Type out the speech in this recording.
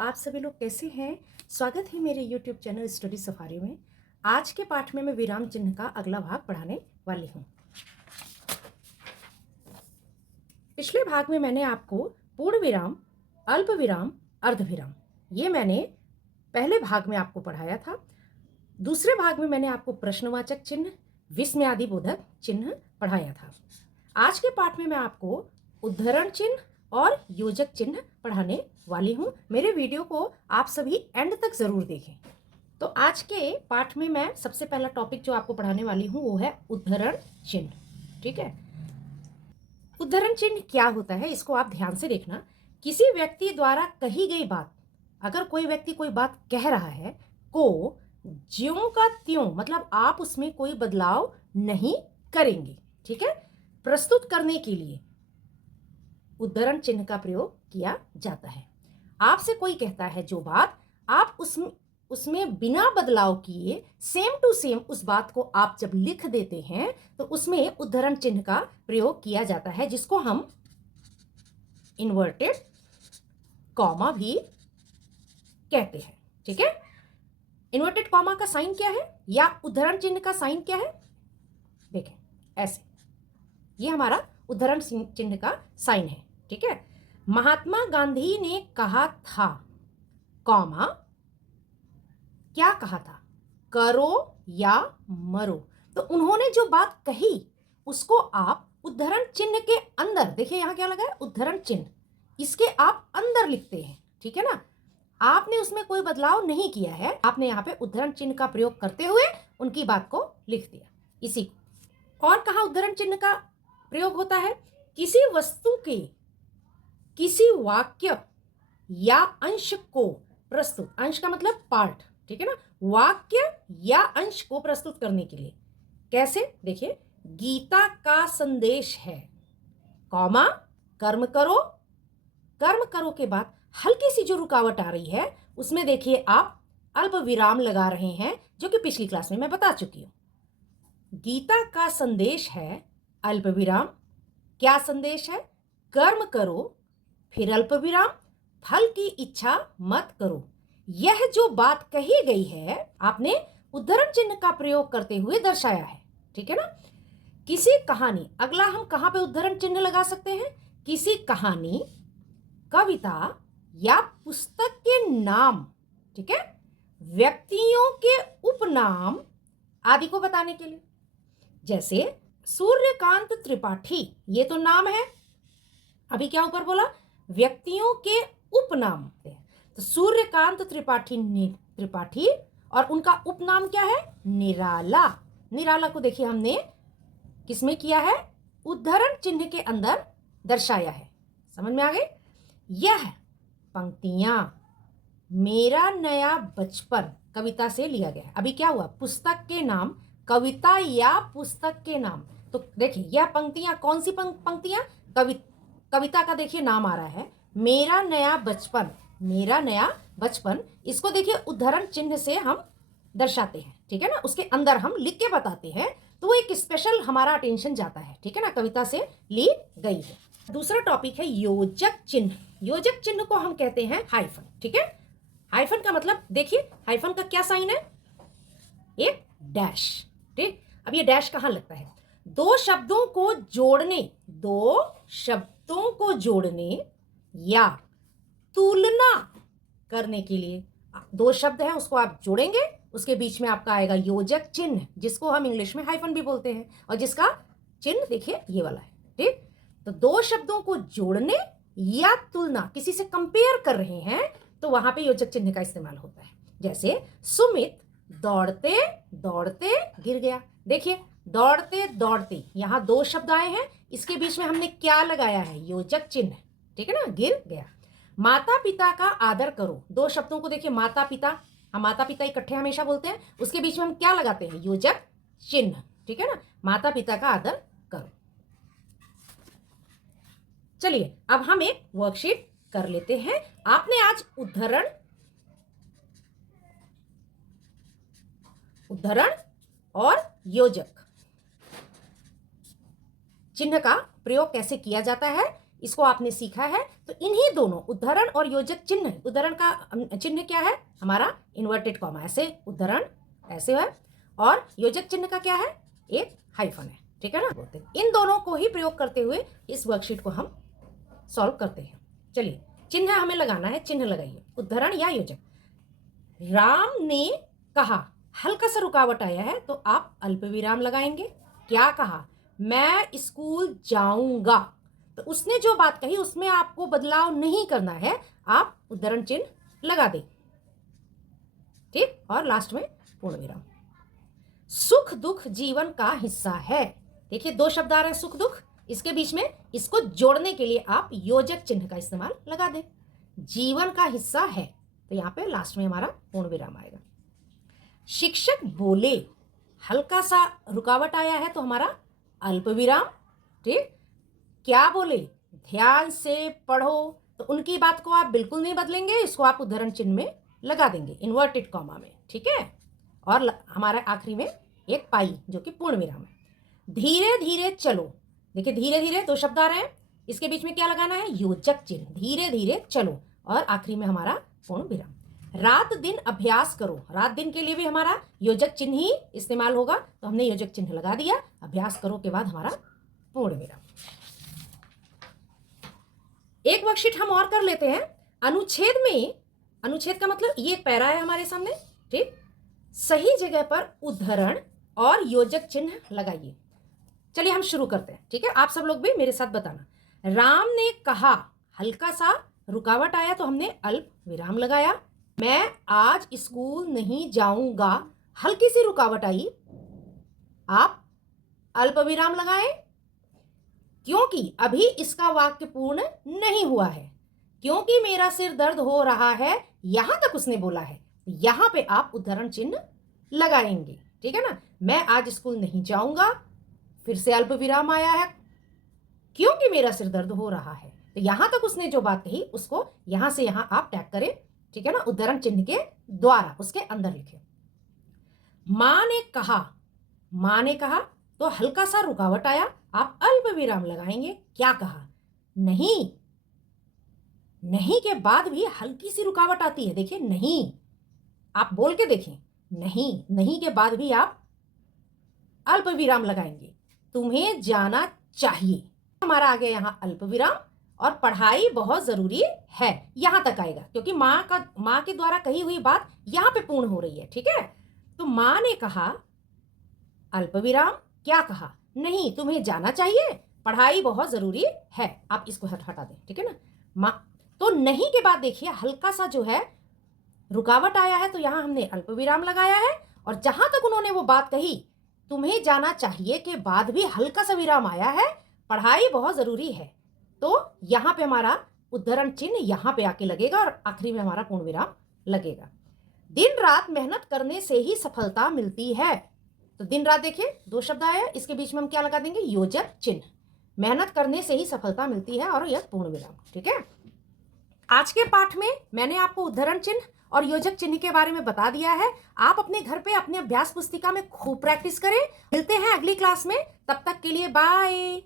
आप सभी लोग कैसे हैं। स्वागत है मेरे YouTube चैनल स्टडी सफारी में। आज के पाठ में मैं विराम चिन्ह का अगला भाग पढ़ाने वाली हूँ। पिछले भाग में मैंने आपको पूर्ण विराम, अल्प विराम, अर्ध विराम ये मैंने पहले भाग में आपको पढ़ाया था। दूसरे भाग में मैंने आपको प्रश्नवाचक चिन्ह, विस्मयादिबोधक चिन्ह पढ़ाया था। आज के पाठ में मैं आपको उद्धरण चिन्ह और योजक चिन्ह पढ़ाने वाली हूँ। मेरे वीडियो को आप सभी एंड तक जरूर देखें। तो आज के पाठ में मैं सबसे पहला टॉपिक जो आपको पढ़ाने वाली हूँ वो है उद्धरण चिन्ह। ठीक है, उद्धरण चिन्ह क्या होता है इसको आप ध्यान से देखना। किसी व्यक्ति द्वारा कही गई बात, अगर कोई व्यक्ति कोई बात कह रहा है को ज्यों का त्यों, मतलब आप उसमें कोई बदलाव नहीं करेंगे, ठीक है, प्रस्तुत करने के लिए उद्धरण चिन्ह का प्रयोग किया जाता है। आपसे कोई कहता है जो बात, आप उसमें बिना बदलाव किए सेम टू सेम उस बात को आप जब लिख देते हैं तो उसमें उद्धरण चिन्ह का प्रयोग किया जाता है, जिसको हम इन्वर्टेड कॉमा भी कहते हैं। ठीक है, इन्वर्टेड कॉमा का साइन क्या है या उद्धरण चिन्ह का साइन क्या है, देखें ऐसे, ये हमारा उद्धरण चिन्ह का साइन है। ठीक है, महात्मा गांधी ने कहा था, कॉमा, क्या कहा था, करो या मरो। तो उन्होंने जो बात कही उसको आप उद्धरण चिन्ह के अंदर, देखिए यहां क्या लगा है, उद्धरण चिन्ह, इसके आप अंदर लिखते हैं। ठीक है ना, आपने उसमें कोई बदलाव नहीं किया है, आपने यहाँ पे उद्धरण चिन्ह का प्रयोग करते हुए उनकी बात को लिख दिया इसी को। और कहाँ उद्धरण चिन्ह का प्रयोग होता है, किसी वस्तु के किसी वाक्य या अंश को प्रस्तुत, अंश का मतलब पार्ट, ठीक है ना, वाक्य या अंश को प्रस्तुत करने के लिए। कैसे, देखिए, गीता का संदेश है, कॉमा, कर्म करो। कर्म करो के बाद हल्की सी जो रुकावट आ रही है उसमें देखिए आप अल्प विराम लगा रहे हैं, जो कि पिछली क्लास में मैं बता चुकी हूं। गीता का संदेश है, अल्प विराम, क्या संदेश है, कर्म करो, फिर अल्प विराम, फल की इच्छा मत करो। यह जो बात कही गई है आपने उद्धरण चिन्ह का प्रयोग करते हुए दर्शाया है। ठीक है ना, किसी कहानी, अगला हम कहां पे उद्धरण चिन्ह लगा सकते हैं, किसी कहानी, कविता या पुस्तक के नाम, ठीक है, व्यक्तियों के उपनाम आदि को बताने के लिए। जैसे सूर्यकांत त्रिपाठी, ये तो नाम है, अभी क्या ऊपर बोला, व्यक्तियों के उपनाम। तो सूर्यकांत त्रिपाठी और उनका उपनाम क्या है, निराला। निराला को देखिए हमने किसमें किया है, उद्धरण चिन्ह के अंदर दर्शाया है। समझ में आ गई। यह पंक्तियां मेरा नया बचपन कविता से लिया गया है। अभी क्या हुआ, पुस्तक के नाम, कविता या पुस्तक के नाम। तो देखिए यह पंक्तियां कौन सी पंक्तियां, कविता का देखिए नाम आ रहा है, मेरा नया बचपन, मेरा नया बचपन, इसको देखिए उद्धरण चिन्ह से हम दर्शाते हैं। ठीक है ना, उसके अंदर हम लिख के बताते हैं तो वो एक स्पेशल हमारा अटेंशन जाता है। ठीक है ना, कविता से ली गई है। दूसरा टॉपिक है योजक चिन्ह। योजक चिन्ह को हम कहते हैं हाइफन। ठीक है, हाइफन का मतलब देखिए, हाइफन का क्या साइन है, एक डैश। ठीक, अब ये डैश कहां लगता है, दो शब्दों को जोड़ने, दो शब्दों को जोड़ने या तुलना करने के लिए, दो शब्द हैं उसको आप जोड़ेंगे, उसके बीच में आपका आएगा योजक चिन्ह, जिसको हम इंग्लिश में हाइफन भी बोलते हैं, और जिसका चिन्ह देखिए ये वाला है। ठीक, तो दो शब्दों को जोड़ने या तुलना, किसी से कंपेयर कर रहे हैं तो वहां पे योजक चिन्ह का इस्तेमाल होता है। जैसे सुमित दौड़ते दौड़ते गिर गया। देखिए दौड़ते दौड़ते, यहां दो शब्द आए हैं, इसके बीच में हमने क्या लगाया है, योजक चिन्ह। ठीक है ना, गिर गया। माता पिता का आदर करो, दो शब्दों को देखिए, माता पिता, हम माता पिता इकट्ठे हमेशा बोलते हैं, उसके बीच में हम क्या लगाते हैं, योजक चिन्ह। ठीक है ना, माता पिता का आदर करो। चलिए अब हम एक वर्कशीट कर लेते हैं। आपने आज उद्धरण और योजक चिन्ह का प्रयोग कैसे किया जाता है इसको आपने सीखा है। तो इन्हीं दोनों उद्धरण और योजक चिन्ह, उद्धरण का चिन्ह क्या है हमारा इन्वर्टेड कॉमा, ऐसे उद्धरण ऐसे है, और योजक चिन्ह का क्या है एक हाइफन है, ठीक है ना। बोलते हैं इन दोनों को ही प्रयोग करते हुए इस वर्कशीट को हम सॉल्व करते हैं। चलिए चिन्ह हमें लगाना है, चिन्ह लगाइए, उद्धरण या योजक। राम ने कहा, हल्का सा रुकावट आया है तो आप अल्प विराम लगाएंगे। क्या कहा, मैं स्कूल जाऊंगा, तो उसने जो बात कही उसमें आपको बदलाव नहीं करना है, आप उद्धरण चिन्ह लगा दें, ठीक। और लास्ट में पूर्ण विराम। सुख दुख जीवन का हिस्सा है। देखिए दो शब्द आ रहे हैं सुख दुख, इसके बीच में इसको जोड़ने के लिए आप योजक चिन्ह का इस्तेमाल लगा दें। जीवन का हिस्सा है तो यहां पे लास्ट में हमारा पूर्ण विराम आएगा। शिक्षक बोले, हल्का सा रुकावट आया है तो हमारा अल्प विराम, ठीक। क्या बोले, ध्यान से पढ़ो, तो उनकी बात को आप बिल्कुल नहीं बदलेंगे, इसको आप उद्धरण चिन्ह में लगा देंगे इन्वर्टेड कॉमा में, ठीक है। और हमारा आखिरी में एक पाई जो कि पूर्ण विराम है। धीरे धीरे चलो, देखिए धीरे धीरे दो शब्द आ रहे हैं, इसके बीच में क्या लगाना है योजक चिन्ह, धीरे धीरे चलो, और आखिरी में हमारा पूर्ण विराम। रात दिन अभ्यास करो, रात दिन के लिए भी हमारा योजक चिन्ह ही इस्तेमाल होगा, तो हमने योजक चिन्ह लगा दिया। अभ्यास करो के बाद हमारा पूर्ण विराम। एक वर्कशीट हम और कर लेते हैं। अनुच्छेद में, अनुच्छेद का मतलब ये एक पैरा है हमारे सामने, ठीक। सही जगह पर उद्धरण और योजक चिन्ह लगाइए। चलिए हम शुरू करते हैं, ठीक है। आप सब लोग भी मेरे साथ बताना। राम ने कहा, हल्का सा रुकावट आया तो हमने अल्प विराम लगाया। मैं आज स्कूल नहीं जाऊंगा, हल्की सी रुकावट आई, आप अल्प विराम लगाएं, क्योंकि अभी इसका वाक्य पूर्ण नहीं हुआ है। क्योंकि मेरा सिर दर्द हो रहा है, यहां तक उसने बोला है, यहां पे आप उद्धरण चिन्ह लगाएंगे, ठीक है ना। मैं आज स्कूल नहीं जाऊंगा, फिर से अल्प विराम आया है, क्योंकि मेरा सिर दर्द हो रहा है, तो यहां तक उसने जो बात कही उसको यहां से यहां आप टैग करें, ठीक है ना, उद्धरण चिन्ह के द्वारा उसके अंदर लिखें। मां ने कहा, मां ने कहा तो हल्का सा रुकावट आया, आप अल्प विराम लगाएंगे। क्या कहा, नहीं, नहीं के बाद भी हल्की सी रुकावट आती है, देखिए नहीं, आप बोल के देखें, नहीं, नहीं के बाद भी आप अल्प विराम लगाएंगे। तुम्हें जाना चाहिए, हमारा आ गया यहां अल्प विराम, और पढ़ाई बहुत जरूरी है, यहां तक आएगा, क्योंकि मां के द्वारा कही हुई बात यहां पे पूर्ण हो रही है, ठीक है। तो मां ने कहा अल्प विराम, क्या कहा, नहीं, तुम्हें जाना चाहिए, पढ़ाई बहुत जरूरी है, आप इसको हटा दें, ठीक है ना। मां, तो नहीं के बाद देखिए हल्का सा जो है रुकावट आया है, तो यहां हमने अल्प विराम लगाया है, और जहां तक उन्होंने वो बात कही तुम्हें जाना चाहिए के बाद भी हल्का सा विराम आया है, पढ़ाई बहुत जरूरी है, तो यहां पे हमारा उद्धरण चिन्ह यहां पे आके लगेगा, और आखिरी में हमारा पूर्ण विराम लगेगा। दिन रात मेहनत करने से ही सफलता मिलती है, तो दिन रात देखिए दो शब्द आया, इसके बीच में हम क्या लगा देंगे योजक चिन्ह, मेहनत करने से ही सफलता मिलती है, और यह पूर्ण विराम, ठीक है। आज के पाठ में मैंने आपको उद्धरण चिन्ह और योजक चिन्ह के बारे में बता दिया है। आप अपने घर पे अपने अभ्यास पुस्तिका में खूब प्रैक्टिस करें। मिलते हैं अगली क्लास में, तब तक के लिए बाय।